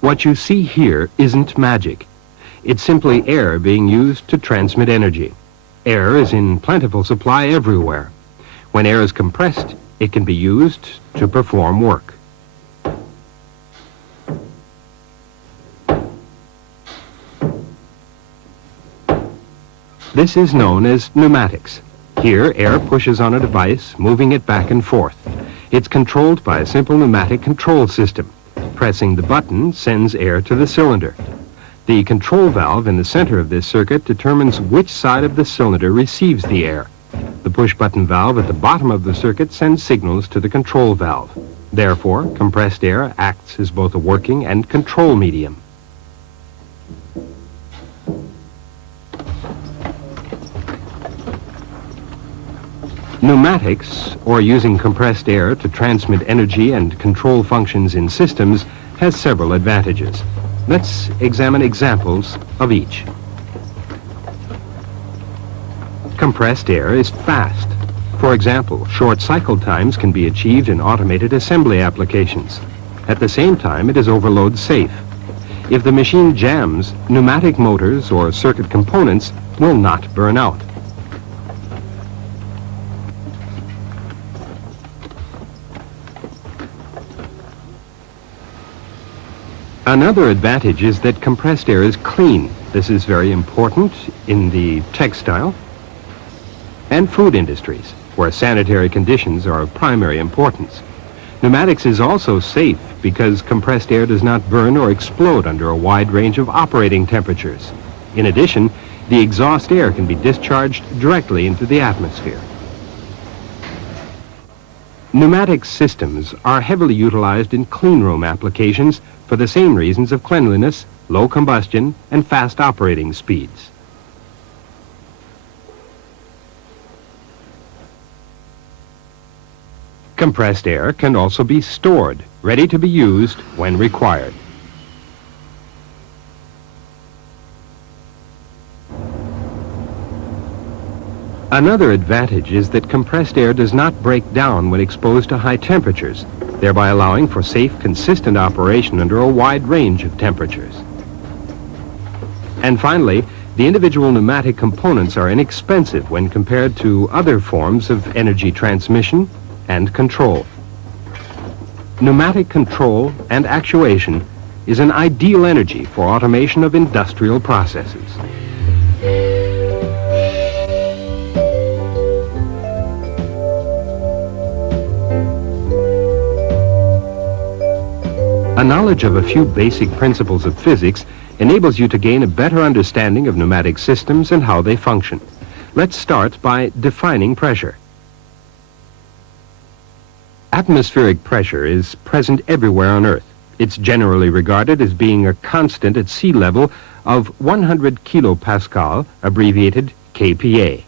What you see here isn't magic. It's simply air being used to transmit energy. Air is in plentiful supply everywhere. When air is compressed, it can be used to perform work. This is known as pneumatics. Here, air pushes on a device, moving it back and forth. It's controlled by a simple pneumatic control system. Pressing the button sends air to the cylinder. The control valve in the center of this circuit determines which side of the cylinder receives the air. The push-button valve at the bottom of the circuit sends signals to the control valve. Therefore, compressed air acts as both a working and control medium. Pneumatics, or using compressed air to transmit energy and control functions in systems, has several advantages. Let's examine examples of each. Compressed air is fast. For example, short cycle times can be achieved in automated assembly applications. At the same time, it is overload safe. If the machine jams, pneumatic motors or circuit components will not burn out. Another advantage is that compressed air is clean. This is very important in the textile and food industries, where sanitary conditions are of primary importance. Pneumatics is also safe because compressed air does not burn or explode under a wide range of operating temperatures. In addition, the exhaust air can be discharged directly into the atmosphere. Pneumatic systems are heavily utilized in cleanroom applications for the same reasons of cleanliness, low combustion, and fast operating speeds. Compressed air can also be stored, ready to be used when required. Another advantage is that compressed air does not break down when exposed to high temperatures, thereby allowing for safe, consistent operation under a wide range of temperatures. And finally, the individual pneumatic components are inexpensive when compared to other forms of energy transmission and control. Pneumatic control and actuation is an ideal energy for automation of industrial processes. A knowledge of a few basic principles of physics enables you to gain a better understanding of pneumatic systems and how they function. Let's start by defining pressure. Atmospheric pressure is present everywhere on Earth. It's generally regarded as being a constant at sea level of 100 kilopascal, abbreviated kPa.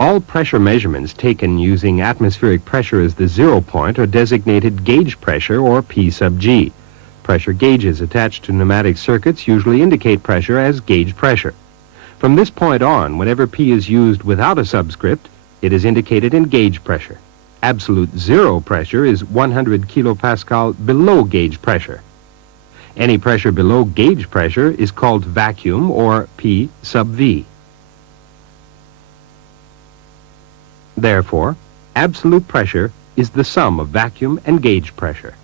All pressure measurements taken using atmospheric pressure as the 0 point are designated gauge pressure, or P sub G. Pressure gauges attached to pneumatic circuits usually indicate pressure as gauge pressure. From this point on, whenever P is used without a subscript, it is indicated in gauge pressure. Absolute zero pressure is 100 kilopascal below gauge pressure. Any pressure below gauge pressure is called vacuum, or P sub V. Therefore, absolute pressure is the sum of vacuum and gauge pressure.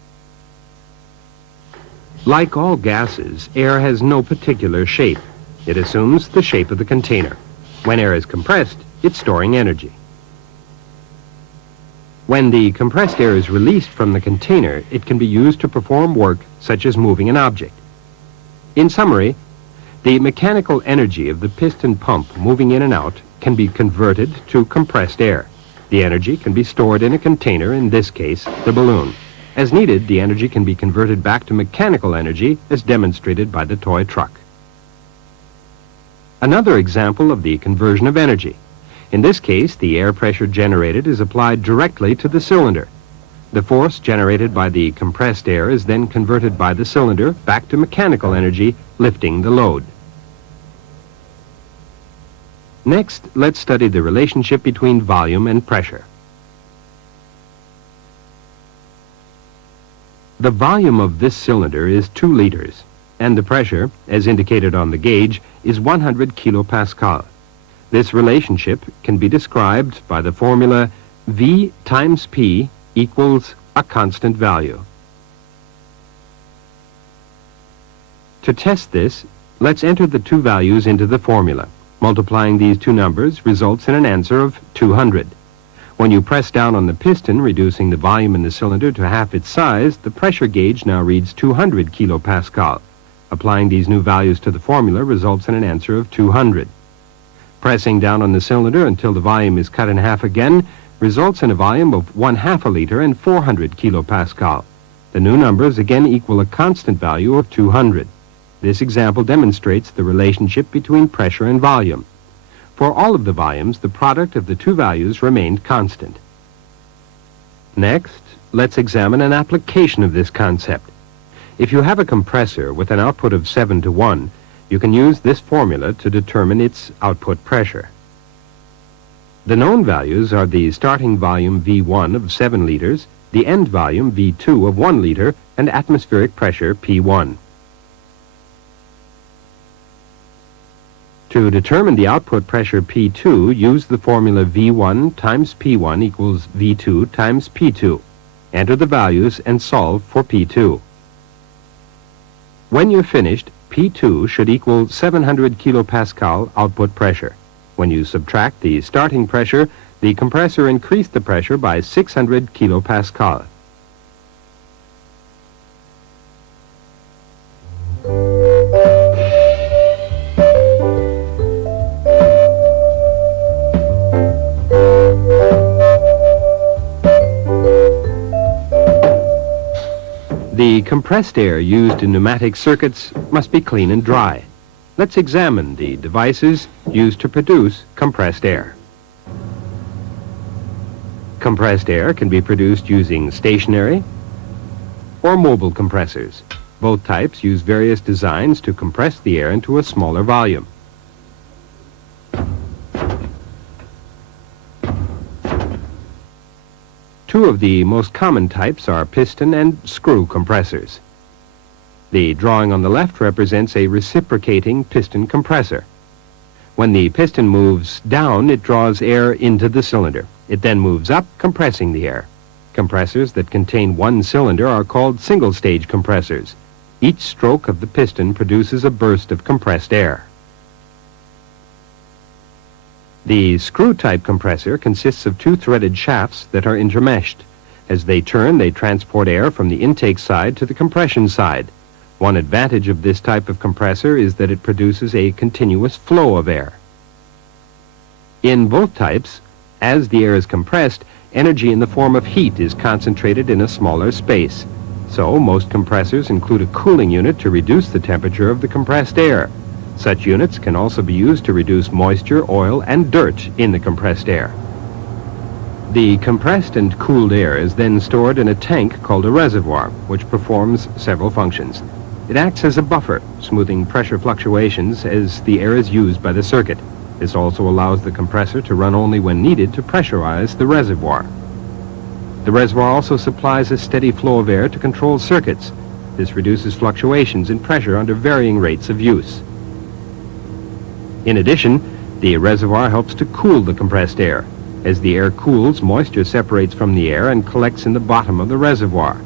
Like all gases, air has no particular shape. It assumes the shape of the container. When air is compressed, it's storing energy. When the compressed air is released from the container, it can be used to perform work such as moving an object. In summary, the mechanical energy of the piston pump moving in and out can be converted to compressed air. The energy can be stored in a container, in this case, the balloon. As needed, the energy can be converted back to mechanical energy, as demonstrated by the toy truck. Another example of the conversion of energy. In this case, the air pressure generated is applied directly to the cylinder. The force generated by the compressed air is then converted by the cylinder back to mechanical energy, lifting the load. Next, let's study the relationship between volume and pressure. The volume of this cylinder is 2 liters, and the pressure, as indicated on the gauge, is 100 kilopascal. This relationship can be described by the formula V times P equals a constant value. To test this, let's enter the two values into the formula. Multiplying these two numbers results in an answer of 200. When you press down on the piston, reducing the volume in the cylinder to half its size, the pressure gauge now reads 200 kilopascal. Applying these new values to the formula results in an answer of 200. Pressing down on the cylinder until the volume is cut in half again results in a volume of 1/2 a liter and 400 kilopascal. The new numbers again equal a constant value of 200. This example demonstrates the relationship between pressure and volume. For all of the volumes, the product of the two values remained constant. Next, let's examine an application of this concept. If you have a compressor with an output of 7:1, you can use this formula to determine its output pressure. The known values are the starting volume V1 of 7 liters, the end volume V2 of 1 liter, and atmospheric pressure P1. To determine the output pressure P2, use the formula V1 times P1 equals V2 times P2. Enter the values and solve for P2. When you're finished, P2 should equal 700 kilopascal output pressure. When you subtract the starting pressure, the compressor increased the pressure by 600 kilopascal. The compressed air used in pneumatic circuits must be clean and dry. Let's examine the devices used to produce compressed air. Compressed air can be produced using stationary or mobile compressors. Both types use various designs to compress the air into a smaller volume. Two of the most common types are piston and screw compressors. The drawing on the left represents a reciprocating piston compressor. When the piston moves down, it draws air into the cylinder. It then moves up, compressing the air. Compressors that contain one cylinder are called single-stage compressors. Each stroke of the piston produces a burst of compressed air. The screw-type compressor consists of two threaded shafts that are intermeshed. As they turn, they transport air from the intake side to the compression side. One advantage of this type of compressor is that it produces a continuous flow of air. In both types, as the air is compressed, energy in the form of heat is concentrated in a smaller space. So, most compressors include a cooling unit to reduce the temperature of the compressed air. Such units can also be used to reduce moisture, oil, and dirt in the compressed air. The compressed and cooled air is then stored in a tank called a reservoir, which performs several functions. It acts as a buffer, smoothing pressure fluctuations as the air is used by the circuit. This also allows the compressor to run only when needed to pressurize the reservoir. The reservoir also supplies a steady flow of air to control circuits. This reduces fluctuations in pressure under varying rates of use. In addition, the reservoir helps to cool the compressed air. As the air cools, moisture separates from the air and collects in the bottom of the reservoir.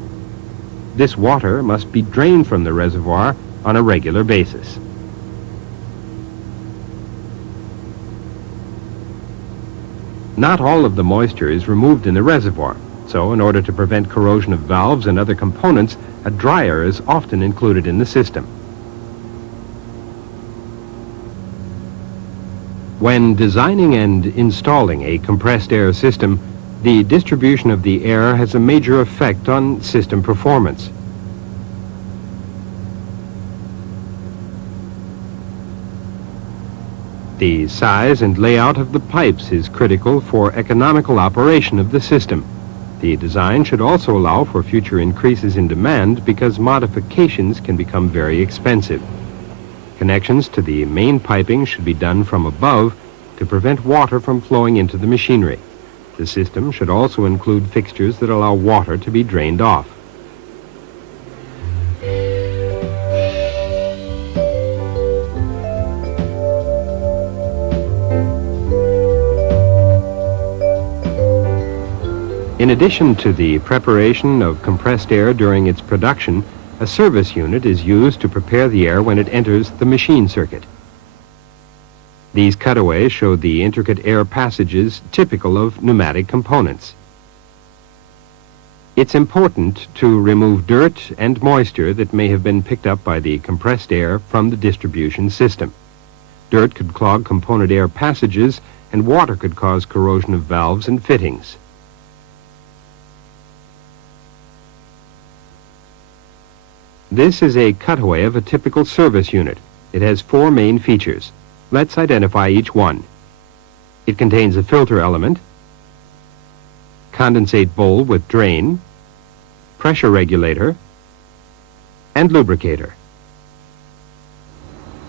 This water must be drained from the reservoir on a regular basis. Not all of the moisture is removed in the reservoir, so in order to prevent corrosion of valves and other components, a dryer is often included in the system. When designing and installing a compressed air system, the distribution of the air has a major effect on system performance. The size and layout of the pipes is critical for economical operation of the system. The design should also allow for future increases in demand because modifications can become very expensive. Connections to the main piping should be done from above to prevent water from flowing into the machinery. The system should also include fixtures that allow water to be drained off. In addition to the preparation of compressed air during its production, a service unit is used to prepare the air when it enters the machine circuit. These cutaways show the intricate air passages typical of pneumatic components. It's important to remove dirt and moisture that may have been picked up by the compressed air from the distribution system. Dirt could clog component air passages, and water could cause corrosion of valves and fittings. This is a cutaway of a typical service unit. It has 4 main features. Let's identify each one. It contains a filter element, condensate bowl with drain, pressure regulator, and lubricator.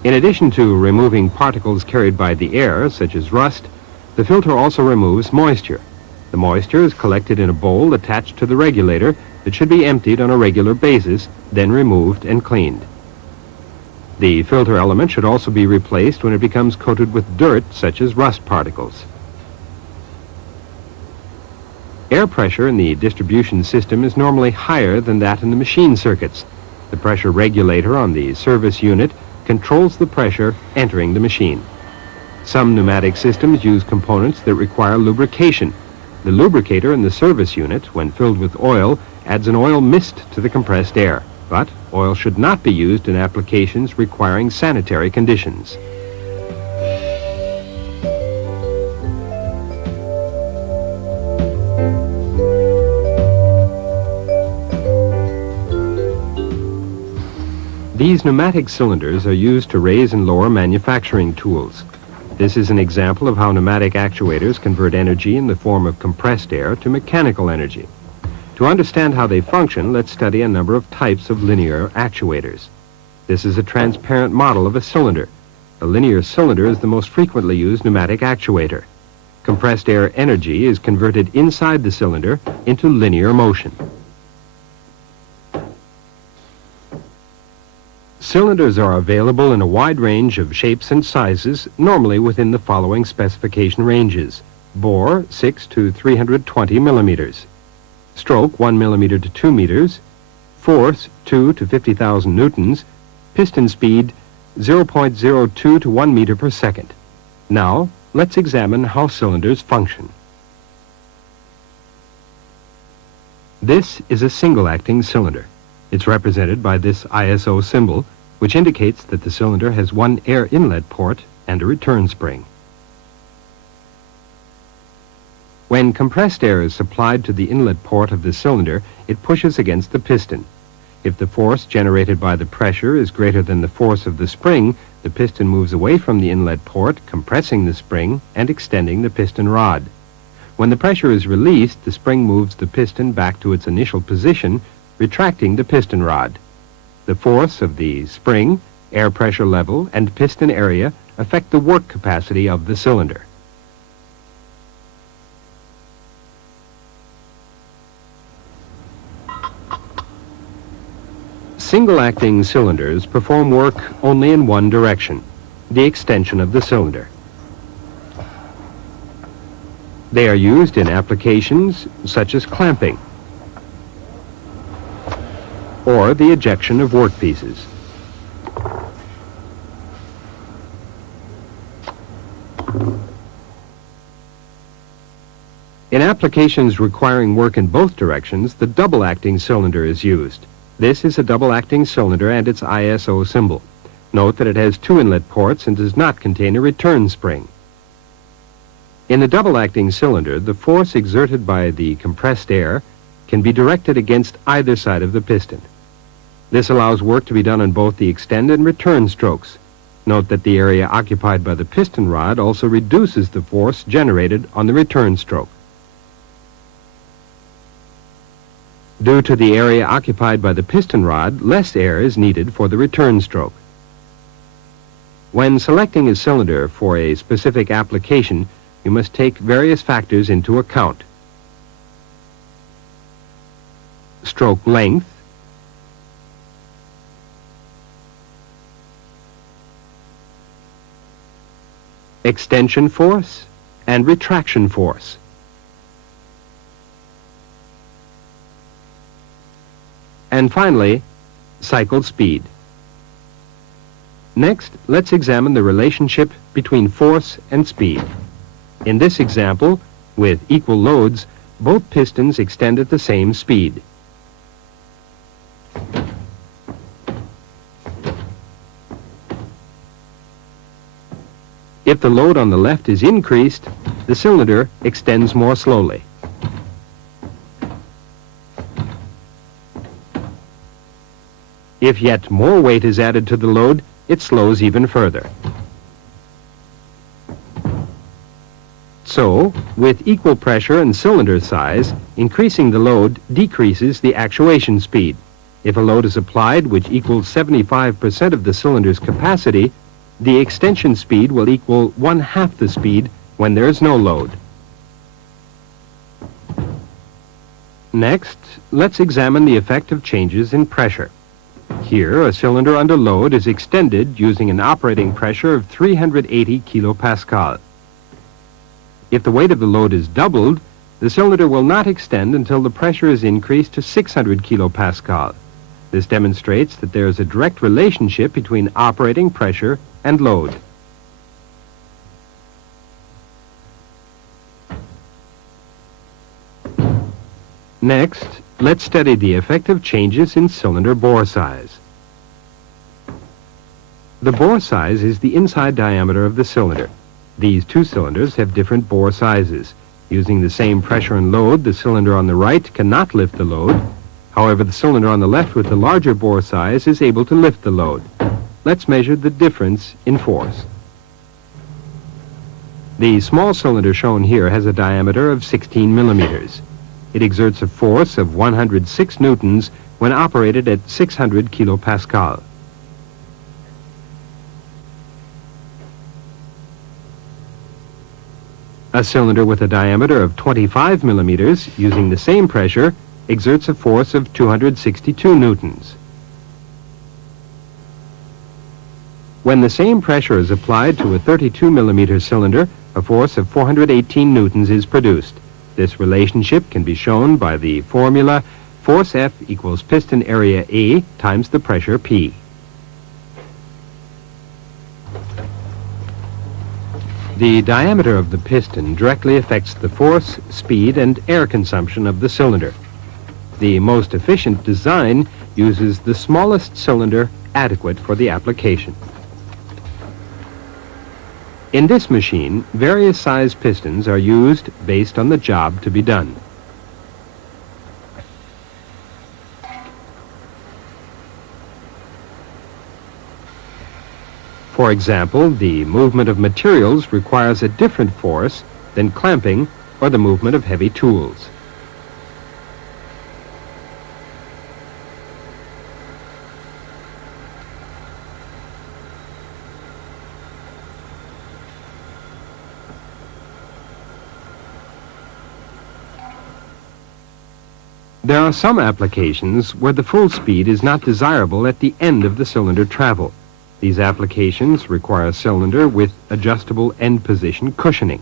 In addition to removing particles carried by the air, such as rust, the filter also removes moisture. The moisture is collected in a bowl attached to the regulator that should be emptied on a regular basis, then removed and cleaned. The filter element should also be replaced when it becomes coated with dirt, such as rust particles. Air pressure in the distribution system is normally higher than that in the machine circuits. The pressure regulator on the service unit controls the pressure entering the machine. Some pneumatic systems use components that require lubrication. The lubricator in the service unit, when filled with oil, adds an oil mist to the compressed air. But oil should not be used in applications requiring sanitary conditions. These pneumatic cylinders are used to raise and lower manufacturing tools. This is an example of how pneumatic actuators convert energy in the form of compressed air to mechanical energy. To understand how they function, let's study a number of types of linear actuators. This is a transparent model of a cylinder. A linear cylinder is the most frequently used pneumatic actuator. Compressed air energy is converted inside the cylinder into linear motion. Cylinders are available in a wide range of shapes and sizes, normally within the following specification ranges: bore 6 to 320 millimeters, stroke 1 millimeter to 2 meters, force 2 to 50,000 newtons, piston speed 0.02 to 1 meter per second. Now, let's examine how cylinders function. This is a single-acting cylinder. It's represented by this ISO symbol, which indicates that the cylinder has one air inlet port and a return spring. When compressed air is supplied to the inlet port of the cylinder, it pushes against the piston. If the force generated by the pressure is greater than the force of the spring, the piston moves away from the inlet port, compressing the spring and extending the piston rod. When the pressure is released, the spring moves the piston back to its initial position, retracting the piston rod. The force of the spring, air pressure level, and piston area affect the work capacity of the cylinder. Single-acting cylinders perform work only in one direction, the extension of the cylinder. They are used in applications such as clamping or the ejection of workpieces. In applications requiring work in both directions, the double-acting cylinder is used. This is a double-acting cylinder and its ISO symbol. Note that it has 2 inlet ports and does not contain a return spring. In the double-acting cylinder, the force exerted by the compressed air can be directed against either side of the piston. This allows work to be done on both the extend and return strokes. Note that the area occupied by the piston rod also reduces the force generated on the return stroke. Due to the area occupied by the piston rod, less air is needed for the return stroke. When selecting a cylinder for a specific application, you must take various factors into account: stroke length, extension force, and retraction force. And finally, cycle speed. Next, let's examine the relationship between force and speed. In this example, with equal loads, both pistons extend at the same speed. If the load on the left is increased, the cylinder extends more slowly. If yet more weight is added to the load, it slows even further. So, with equal pressure and cylinder size, increasing the load decreases the actuation speed. If a load is applied which equals 75% of the cylinder's capacity, the extension speed will equal 1/2 the speed when there is no load. Next, let's examine the effect of changes in pressure. Here, a cylinder under load is extended using an operating pressure of 380 kilopascal. If the weight of the load is doubled, the cylinder will not extend until the pressure is increased to 600 kilopascal. This demonstrates that there is a direct relationship between operating pressure and load. Next, let's study the effect of changes in cylinder bore size. The bore size is the inside diameter of the cylinder. These two cylinders have different bore sizes. Using the same pressure and load, the cylinder on the right cannot lift the load. However, the cylinder on the left with the larger bore size is able to lift the load. Let's measure the difference in force. The small cylinder shown here has a diameter of 16 millimeters. It exerts a force of 106 newtons when operated at 600 kilopascal. A cylinder with a diameter of 25 millimeters, using the same pressure, exerts a force of 262 newtons. When the same pressure is applied to a 32 millimeter cylinder, a force of 418 newtons is produced. This relationship can be shown by the formula force F equals piston area A times the pressure P. The diameter of the piston directly affects the force, speed, and air consumption of the cylinder. The most efficient design uses the smallest cylinder adequate for the application. In this machine, various size pistons are used based on the job to be done. For example, the movement of materials requires a different force than clamping or the movement of heavy tools. There are some applications where the full speed is not desirable at the end of the cylinder travel. These applications require a cylinder with adjustable end position cushioning.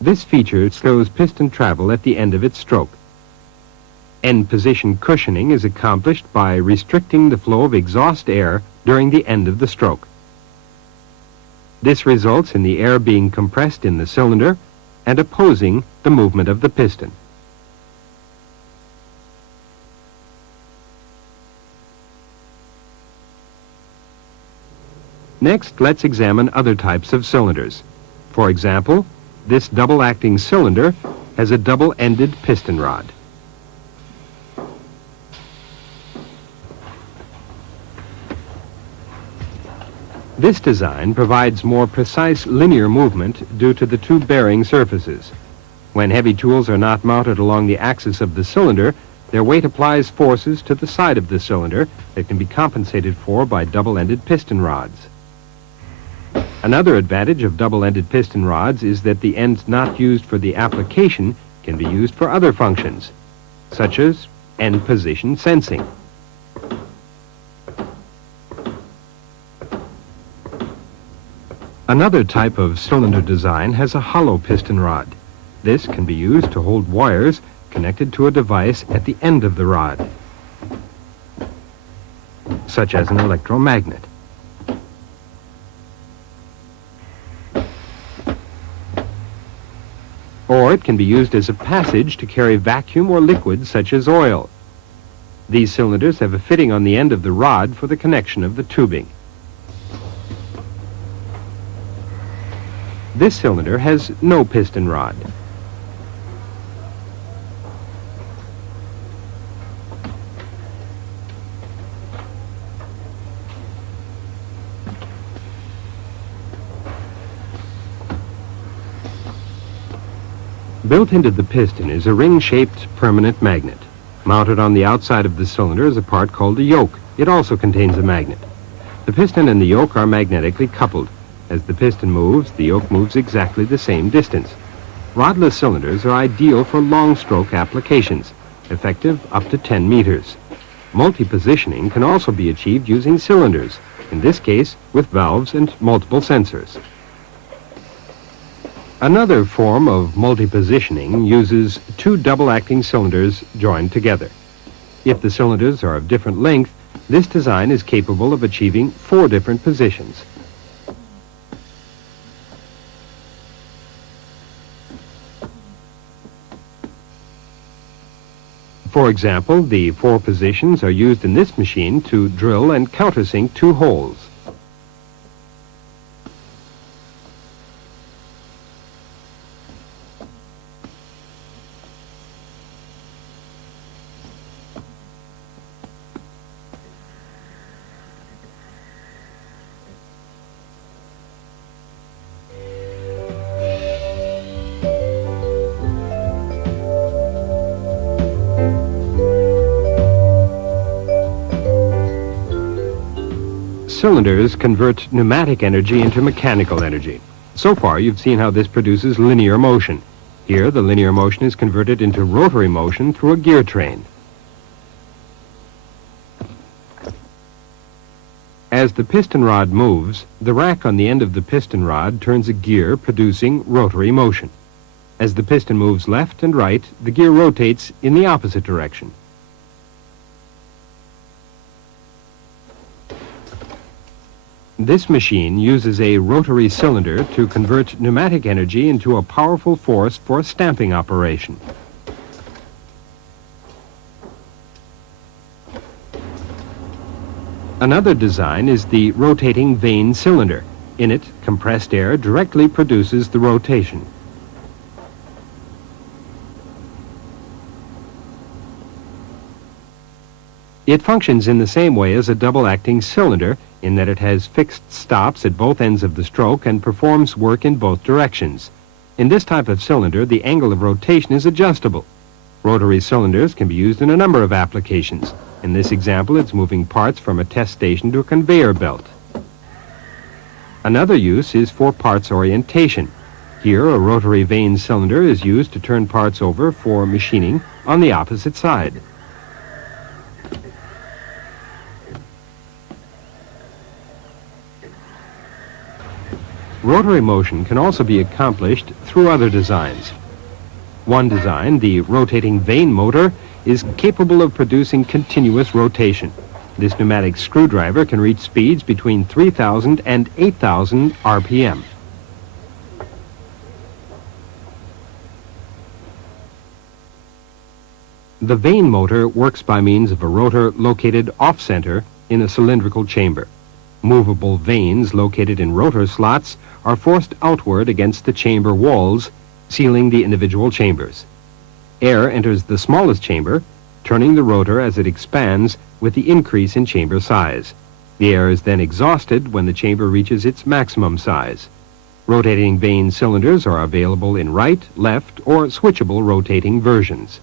This feature slows piston travel at the end of its stroke. End position cushioning is accomplished by restricting the flow of exhaust air during the end of the stroke. This results in the air being compressed in the cylinder and opposing the movement of the piston. Next, let's examine other types of cylinders. For example, this double-acting cylinder has a double-ended piston rod. This design provides more precise linear movement due to the two bearing surfaces. When heavy tools are not mounted along the axis of the cylinder, their weight applies forces to the side of the cylinder that can be compensated for by double-ended piston rods. Another advantage of double-ended piston rods is that the ends not used for the application can be used for other functions, such as end position sensing. Another type of cylinder design has a hollow piston rod. This can be used to hold wires connected to a device at the end of the rod, such as an electromagnet. Or it can be used as a passage to carry vacuum or liquid such as oil. These cylinders have a fitting on the end of the rod for the connection of the tubing. This cylinder has no piston rod. Built into the piston is a ring-shaped permanent magnet. Mounted on the outside of the cylinder is a part called a yoke. It also contains a magnet. The piston and the yoke are magnetically coupled. As the piston moves, the yoke moves exactly the same distance. Rodless cylinders are ideal for long-stroke applications, effective up to 10 meters. Multi-positioning can also be achieved using cylinders, in this case with valves and multiple sensors. Another form of multi-positioning uses two double-acting cylinders joined together. If the cylinders are of different length, this design is capable of achieving 4 different positions. For example, the 4 positions are used in this machine to drill and countersink 2 holes. Cylinders convert pneumatic energy into mechanical energy. So far, you've seen how this produces linear motion. Here, the linear motion is converted into rotary motion through a gear train. As the piston rod moves, the rack on the end of the piston rod turns a gear, producing rotary motion. As the piston moves left and right, the gear rotates in the opposite direction. This machine uses a rotary cylinder to convert pneumatic energy into a powerful force for a stamping operation. Another design is the rotating vane cylinder. In it, compressed air directly produces the rotation. It functions in the same way as a double-acting cylinder, in that it has fixed stops at both ends of the stroke and performs work in both directions. In this type of cylinder, the angle of rotation is adjustable. Rotary cylinders can be used in a number of applications. In this example, it's moving parts from a test station to a conveyor belt. Another use is for parts orientation. Here, a rotary vane cylinder is used to turn parts over for machining on the opposite side. Rotary motion can also be accomplished through other designs. One design, the rotating vane motor, is capable of producing continuous rotation. This pneumatic screwdriver can reach speeds between 3,000 and 8,000 RPM. The vane motor works by means of a rotor located off-center in a cylindrical chamber. Movable vanes located in rotor slots are forced outward against the chamber walls, sealing the individual chambers. Air enters the smallest chamber, turning the rotor as it expands with the increase in chamber size. The air is then exhausted when the chamber reaches its maximum size. Rotating vane cylinders are available in right, left, or switchable rotating versions.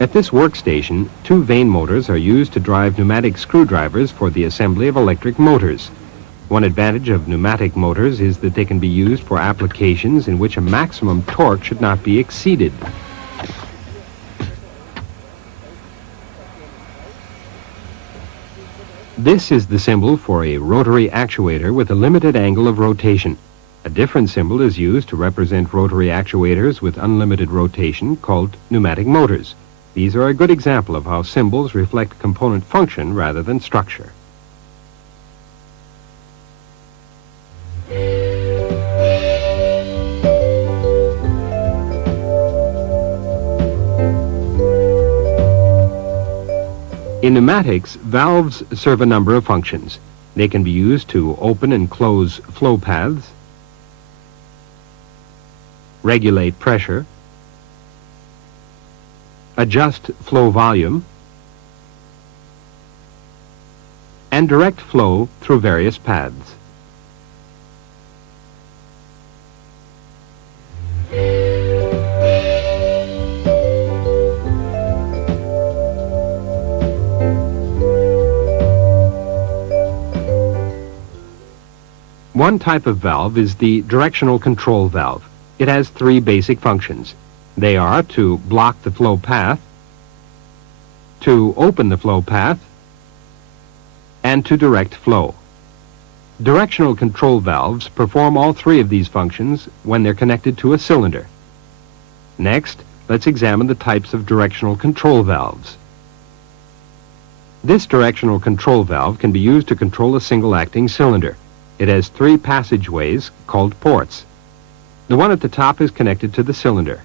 At this workstation, 2 vane motors are used to drive pneumatic screwdrivers for the assembly of electric motors. One advantage of pneumatic motors is that they can be used for applications in which a maximum torque should not be exceeded. This is the symbol for a rotary actuator with a limited angle of rotation. A different symbol is used to represent rotary actuators with unlimited rotation called pneumatic motors. These are a good example of how symbols reflect component function rather than structure. In pneumatics, valves serve a number of functions. They can be used to open and close flow paths, regulate pressure, adjust flow volume, and direct flow through various paths. One type of valve is the directional control valve. It has three basic functions. They are to block the flow path, to open the flow path, and to direct flow. Directional control valves perform all three of these functions when they're connected to a cylinder. Next, let's examine the types of directional control valves. This directional control valve can be used to control a single-acting cylinder. It has three passageways called ports. The one at the top is connected to the cylinder.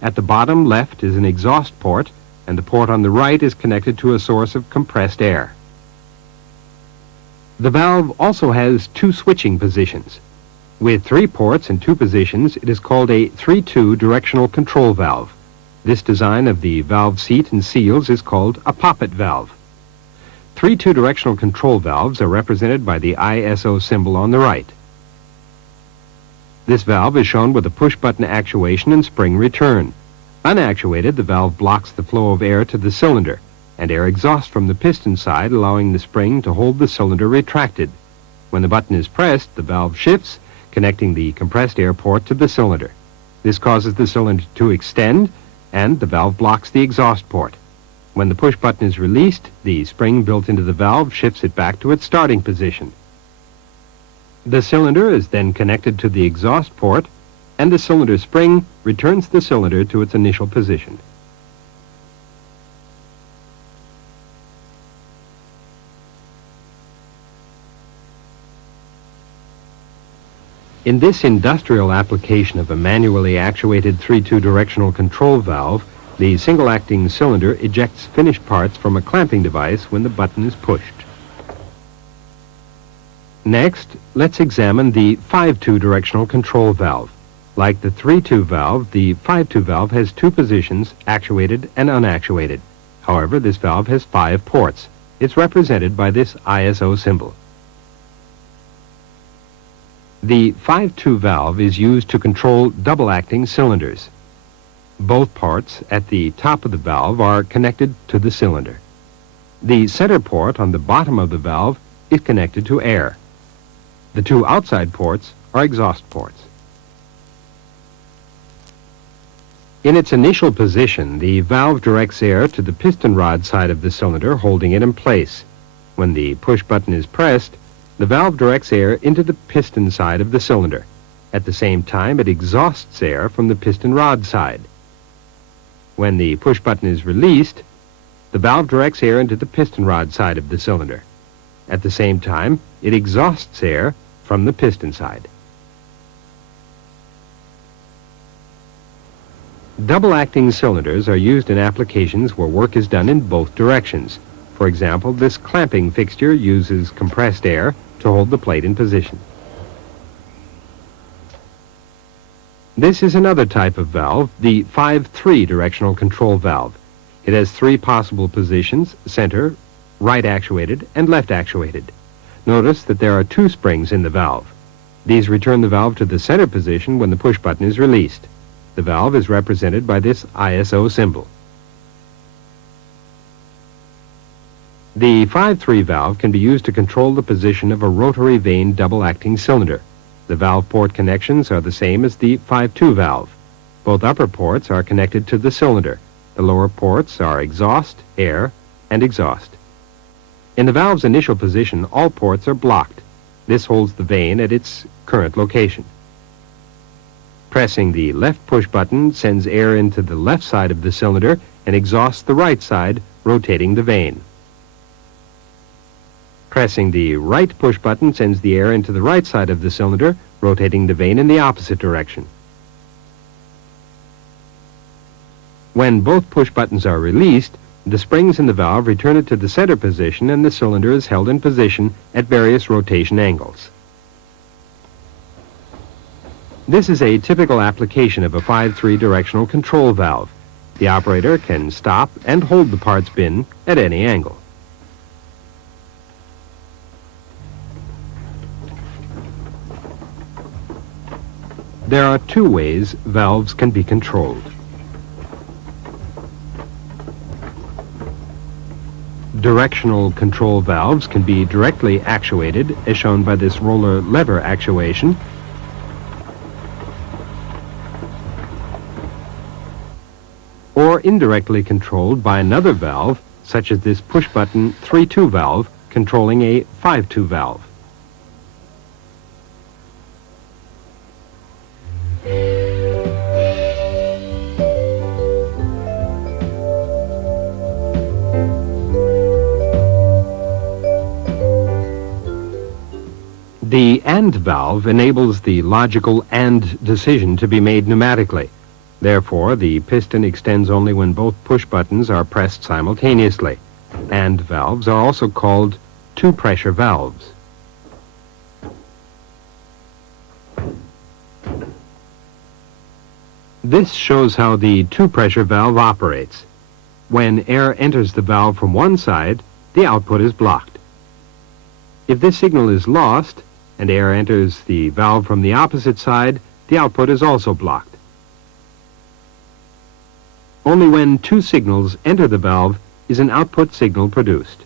At the bottom left is an exhaust port, and the port on the right is connected to a source of compressed air. The valve also has two switching positions. With 3 ports and 2 positions, it is called a 3-2 directional control valve. This design of the valve seat and seals is called a poppet valve. 3-2 directional control valves are represented by the ISO symbol on the right. This valve is shown with a push-button actuation and spring return. Unactuated, the valve blocks the flow of air to the cylinder, and air exhausts from the piston side, allowing the spring to hold the cylinder retracted. When the button is pressed, the valve shifts, connecting the compressed air port to the cylinder. This causes the cylinder to extend, and the valve blocks the exhaust port. When the push button is released, the spring built into the valve shifts it back to its starting position. The cylinder is then connected to the exhaust port, and the cylinder spring returns the cylinder to its initial position. In this industrial application of a manually actuated 3-2 directional control valve, the single-acting cylinder ejects finished parts from a clamping device when the button is pushed. Next, let's examine the 5-2 directional control valve. Like the 3-2 valve, the 5-2 valve has 2 positions, actuated and unactuated. However, this valve has 5 ports. It's represented by this ISO symbol. The 5-2 valve is used to control double-acting cylinders. Both parts at the top of the valve are connected to the cylinder. The center port on the bottom of the valve is connected to air. The 2 outside ports are exhaust ports. In its initial position, the valve directs air to the piston rod side of the cylinder, holding it in place. When the push button is pressed, the valve directs air into the piston side of the cylinder. At the same time, it exhausts air from the piston rod side. When the push button is released, the valve directs air into the piston rod side of the cylinder. At the same time, it exhausts air from the piston side. Double-acting cylinders are used in applications where work is done in both directions. For example, this clamping fixture uses compressed air to hold the plate in position. This is another type of valve, the 5-3 directional control valve. It has 3 possible positions: center, right actuated, and left actuated. Notice that there are 2 springs in the valve. These return the valve to the center position when the push button is released. The valve is represented by this ISO symbol. The 5-3 valve can be used to control the position of a rotary vane double-acting cylinder. The valve port connections are the same as the 5-2 valve. Both upper ports are connected to the cylinder. The lower ports are exhaust, air, and exhaust. In the valve's initial position, all ports are blocked. This holds the vane at its current location. Pressing the left push button sends air into the left side of the cylinder and exhausts the right side, rotating the vane. Pressing the right push button sends the air into the right side of the cylinder, rotating the vane in the opposite direction. When both push buttons are released, the springs in the valve return it to the center position and the cylinder is held in position at various rotation angles. This is a typical application of a 5-3 directional control valve. The operator can stop and hold the parts bin at any angle. There are two ways valves can be controlled. Directional control valves can be directly actuated, as shown by this roller lever actuation, or indirectly controlled by another valve, such as this push-button 3-2 valve controlling a 5-2 valve. The AND valve enables the logical AND decision to be made pneumatically. Therefore, the piston extends only when both push buttons are pressed simultaneously. AND valves are also called two-pressure valves. This shows how the two-pressure valve operates. When air enters the valve from one side, the output is blocked. If this signal is lost, and air enters the valve from the opposite side, the output is also blocked. Only when two signals enter the valve is an output signal produced.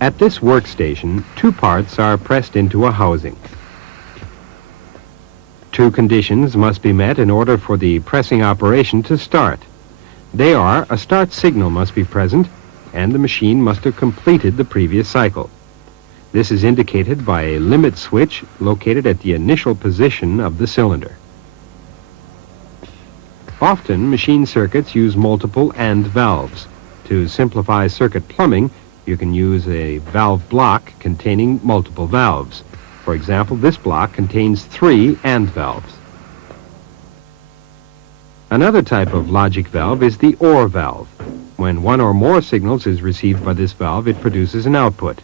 At this workstation, two parts are pressed into a housing. Two conditions must be met in order for the pressing operation to start. They are: a start signal must be present, and the machine must have completed the previous cycle. This is indicated by a limit switch located at the initial position of the cylinder. Often, machine circuits use multiple AND valves. To simplify circuit plumbing, you can use a valve block containing multiple valves. For example, this block contains 3 AND valves. Another type of logic valve is the OR valve. When one or more signals is received by this valve, it produces an output.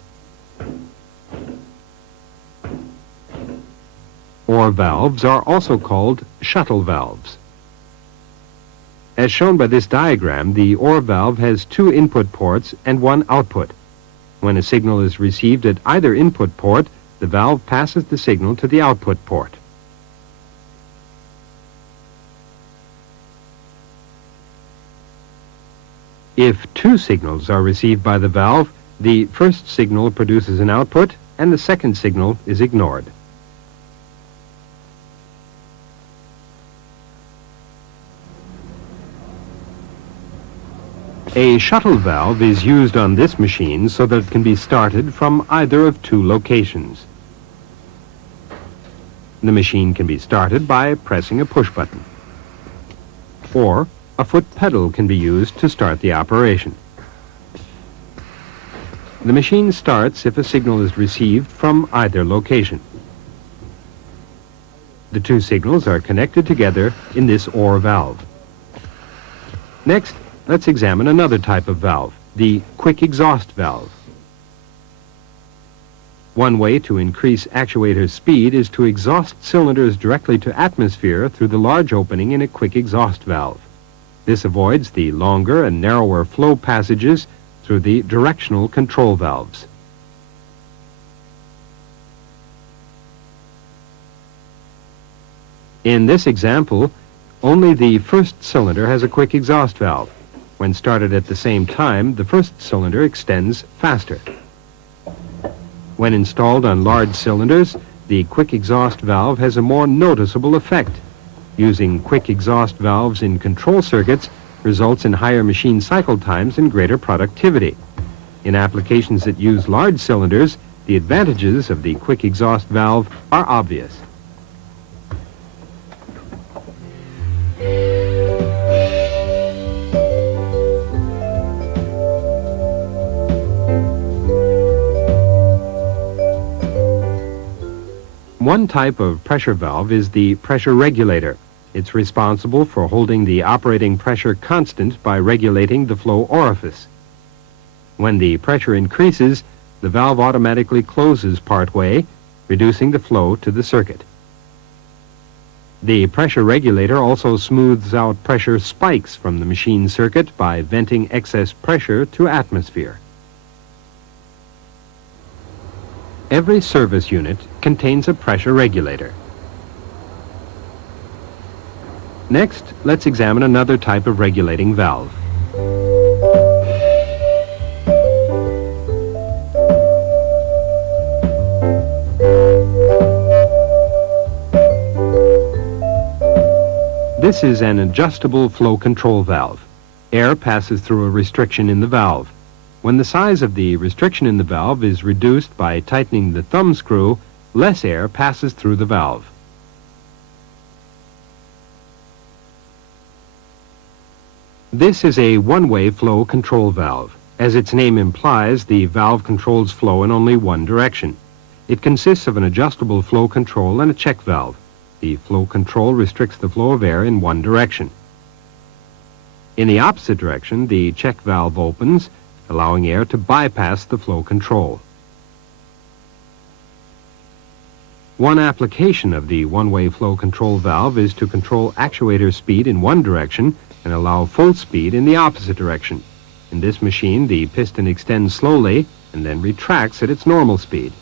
OR valves are also called shuttle valves. As shown by this diagram, the OR valve has 2 input ports and 1 output. When a signal is received at either input port, the valve passes the signal to the output port. If 2 signals are received by the valve, the first signal produces an output and the second signal is ignored. A shuttle valve is used on this machine so that it can be started from either of 2 locations. The machine can be started by pressing a push button, or a foot pedal can be used to start the operation. The machine starts if a signal is received from either location. The 2 signals are connected together in this OR valve. Next, let's examine another type of valve, the quick exhaust valve. One way to increase actuator speed is to exhaust cylinders directly to atmosphere through the large opening in a quick exhaust valve. This avoids the longer and narrower flow passages through the directional control valves. In this example, only the first cylinder has a quick exhaust valve. When started at the same time, the first cylinder extends faster. When installed on large cylinders, the quick exhaust valve has a more noticeable effect. Using quick exhaust valves in control circuits results in higher machine cycle times and greater productivity. In applications that use large cylinders, the advantages of the quick exhaust valve are obvious. One type of pressure valve is the pressure regulator. It's responsible for holding the operating pressure constant by regulating the flow orifice. When the pressure increases, the valve automatically closes partway, reducing the flow to the circuit. The pressure regulator also smooths out pressure spikes from the machine circuit by venting excess pressure to atmosphere. Every service unit contains a pressure regulator. Next, let's examine another type of regulating valve. This is an adjustable flow control valve. Air passes through a restriction in the valve. When the size of the restriction in the valve is reduced by tightening the thumb screw, less air passes through the valve. This is a one-way flow control valve. As its name implies, the valve controls flow in only one direction. It consists of an adjustable flow control and a check valve. The flow control restricts the flow of air in one direction. In the opposite direction, the check valve opens, allowing air to bypass the flow control. One application of the one-way flow control valve is to control actuator speed in one direction and allow full speed in the opposite direction. In this machine, the piston extends slowly and then retracts at its normal speed.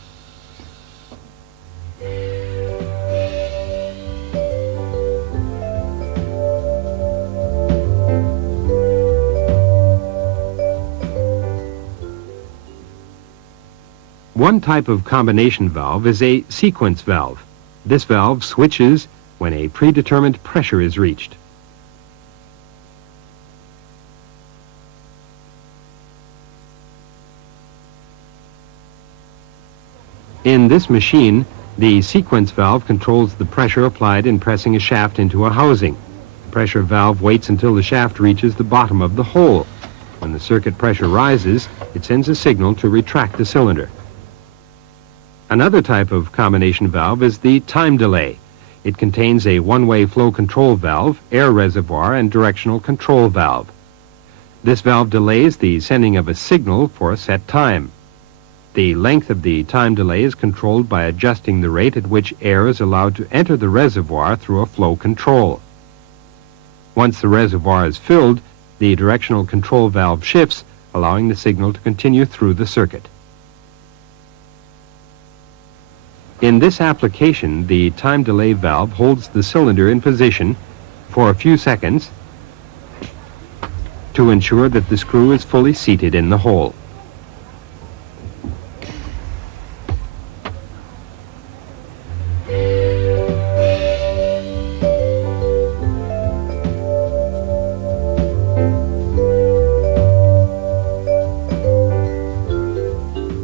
One type of combination valve is a sequence valve. This valve switches when a predetermined pressure is reached. In this machine, the sequence valve controls the pressure applied in pressing a shaft into a housing. The pressure valve waits until the shaft reaches the bottom of the hole. When the circuit pressure rises, it sends a signal to retract the cylinder. Another type of combination valve is the time delay. It contains a one-way flow control valve, air reservoir, and directional control valve. This valve delays the sending of a signal for a set time. The length of the time delay is controlled by adjusting the rate at which air is allowed to enter the reservoir through a flow control. Once the reservoir is filled, the directional control valve shifts, allowing the signal to continue through the circuit. In this application, the time delay valve holds the cylinder in position for a few seconds to ensure that the screw is fully seated in the hole.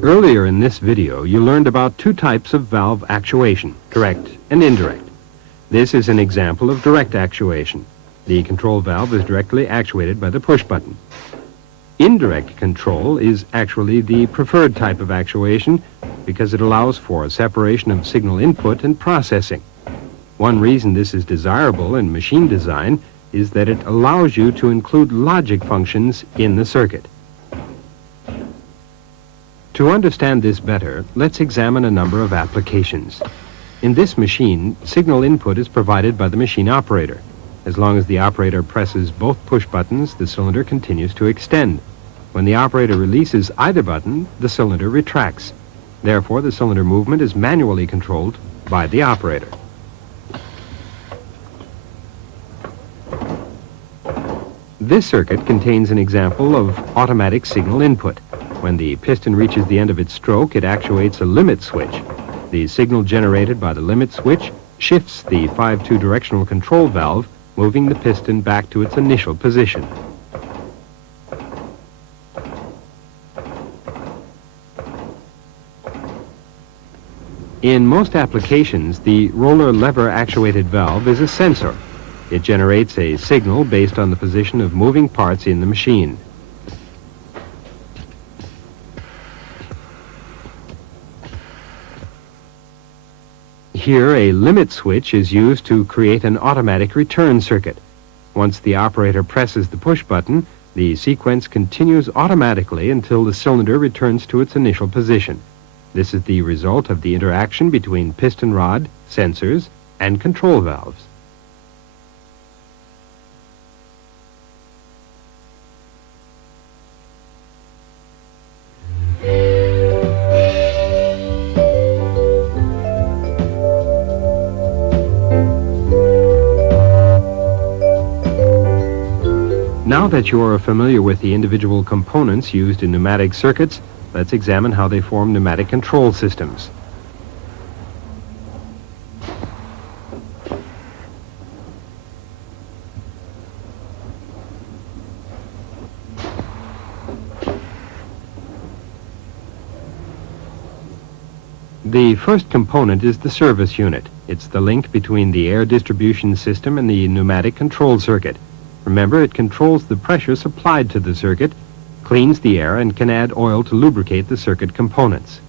Earlier in this video, you learned about two types of valve actuation, direct and indirect. This is an example of direct actuation. The control valve is directly actuated by the push button. Indirect control is actually the preferred type of actuation because it allows for a separation of signal input and processing. One reason this is desirable in machine design is that it allows you to include logic functions in the circuit. To understand this better, let's examine a number of applications. In this machine, signal input is provided by the machine operator. As long as the operator presses both push buttons, the cylinder continues to extend. When the operator releases either button, the cylinder retracts. Therefore, the cylinder movement is manually controlled by the operator. This circuit contains an example of automatic signal input. When the piston reaches the end of its stroke, it actuates a limit switch. The signal generated by the limit switch shifts the 5-2 directional control valve moving the piston back to its initial position. In most applications, the roller lever actuated valve is a sensor. It generates a signal based on the position of moving parts in the machine. Here, a limit switch is used to create an automatic return circuit. Once the operator presses the push button, the sequence continues automatically until the cylinder returns to its initial position. This is the result of the interaction between piston rod, sensors, and control valves. Now that you are familiar with the individual components used in pneumatic circuits, let's examine how they form pneumatic control systems. The first component is the service unit. It's the link between the air distribution system and the pneumatic control circuit. Remember, it controls the pressure supplied to the circuit, cleans the air, and can add oil to lubricate the circuit components.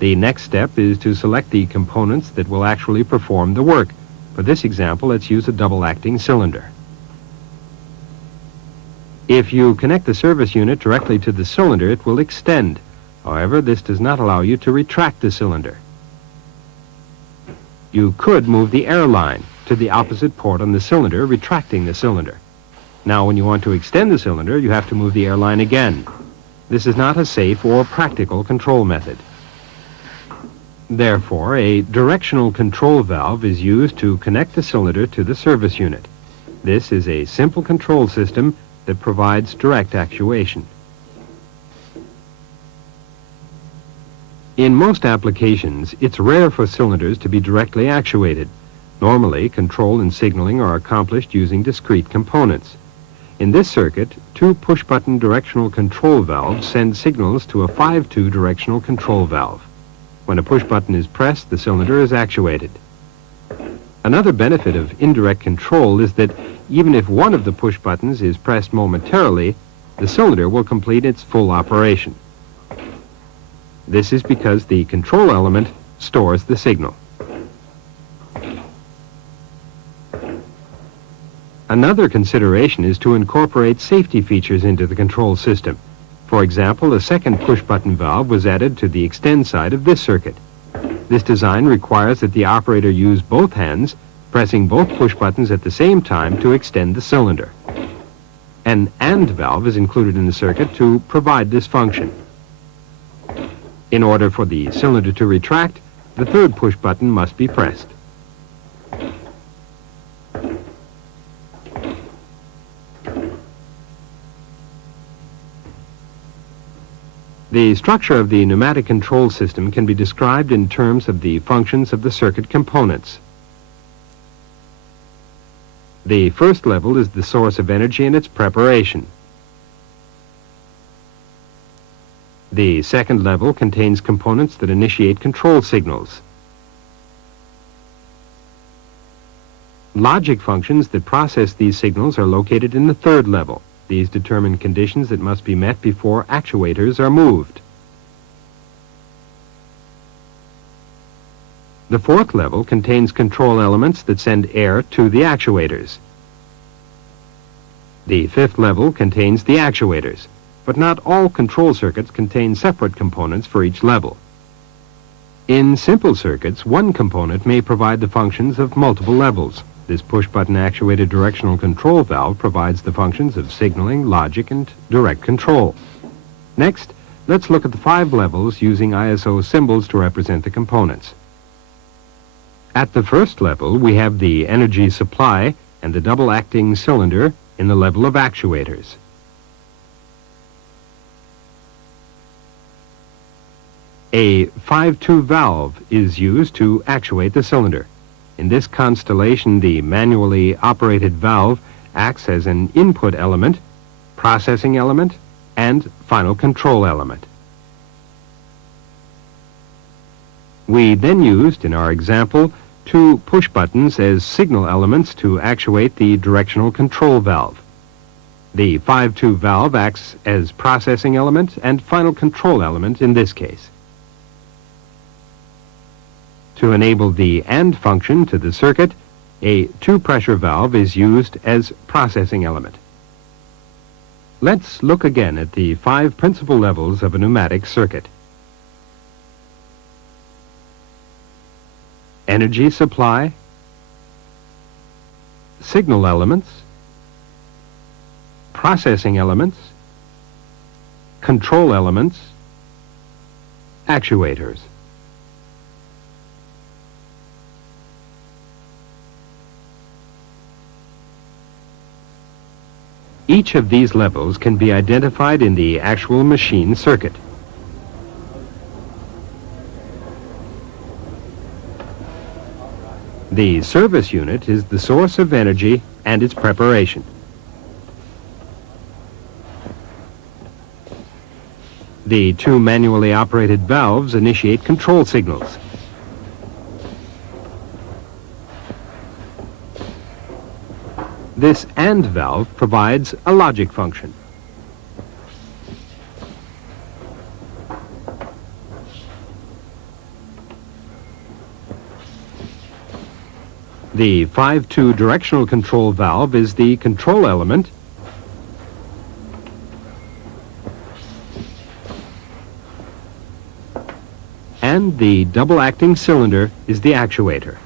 The next step is to select the components that will actually perform the work. For this example, let's use a double-acting cylinder. If you connect the service unit directly to the cylinder, it will extend. However, this does not allow you to retract the cylinder. You could move the air line to the opposite port on the cylinder, retracting the cylinder. Now, when you want to extend the cylinder, you have to move the air line again. This is not a safe or practical control method. Therefore, a directional control valve is used to connect the cylinder to the service unit. This is a simple control system that provides direct actuation. In most applications, it's rare for cylinders to be directly actuated. Normally, control and signaling are accomplished using discrete components. In this circuit, two push-button directional control valves send signals to a 5-2 directional control valve. When a push button is pressed, the cylinder is actuated. Another benefit of indirect control is that even if one of the push buttons is pressed momentarily, the cylinder will complete its full operation. This is because the control element stores the signal. Another consideration is to incorporate safety features into the control system. For example, a second push-button valve was added to the extend side of this circuit. This design requires that the operator use both hands, pressing both push buttons at the same time to extend the cylinder. An AND valve is included in the circuit to provide this function. In order for the cylinder to retract, the third push button must be pressed. The structure of the pneumatic control system can be described in terms of the functions of the circuit components. The first level is the source of energy and its preparation. The second level contains components that initiate control signals. Logic functions that process these signals are located in the third level. These determine conditions that must be met before actuators are moved. The fourth level contains control elements that send air to the actuators. The fifth level contains the actuators, but not all control circuits contain separate components for each level. In simple circuits, one component may provide the functions of multiple levels. This push-button actuated directional control valve provides the functions of signaling, logic, and direct control. Next, let's look at the 5 levels using ISO symbols to represent the components. At the first level, we have the energy supply and the double-acting cylinder in the level of actuators. A 5-2 valve is used to actuate the cylinder. In this constellation, the manually operated valve acts as an input element, processing element, and final control element. We then used, in our example, two push buttons as signal elements to actuate the directional control valve. The 5-2 valve acts as processing element and final control element in this case. To enable the AND function to the circuit, a 2-pressure valve is used as processing element. Let's look again at the 5 principal levels of a pneumatic circuit. Energy supply, signal elements, processing elements, control elements, actuators. Each of these levels can be identified in the actual machine circuit. The service unit is the source of energy and its preparation. The 2 manually operated valves initiate control signals. This AND valve provides a logic function. The 5-2 directional control valve is the control element, and the double-acting cylinder is the actuator.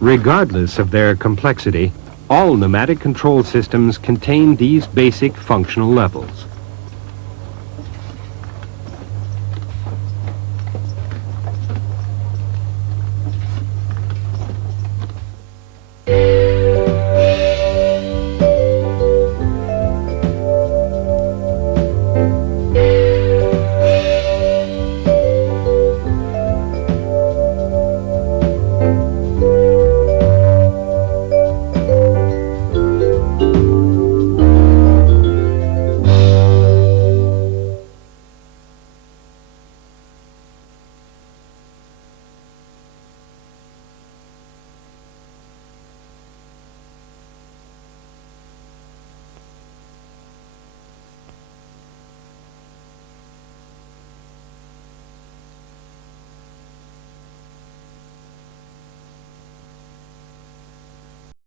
Regardless of their complexity, all pneumatic control systems contain these basic functional levels.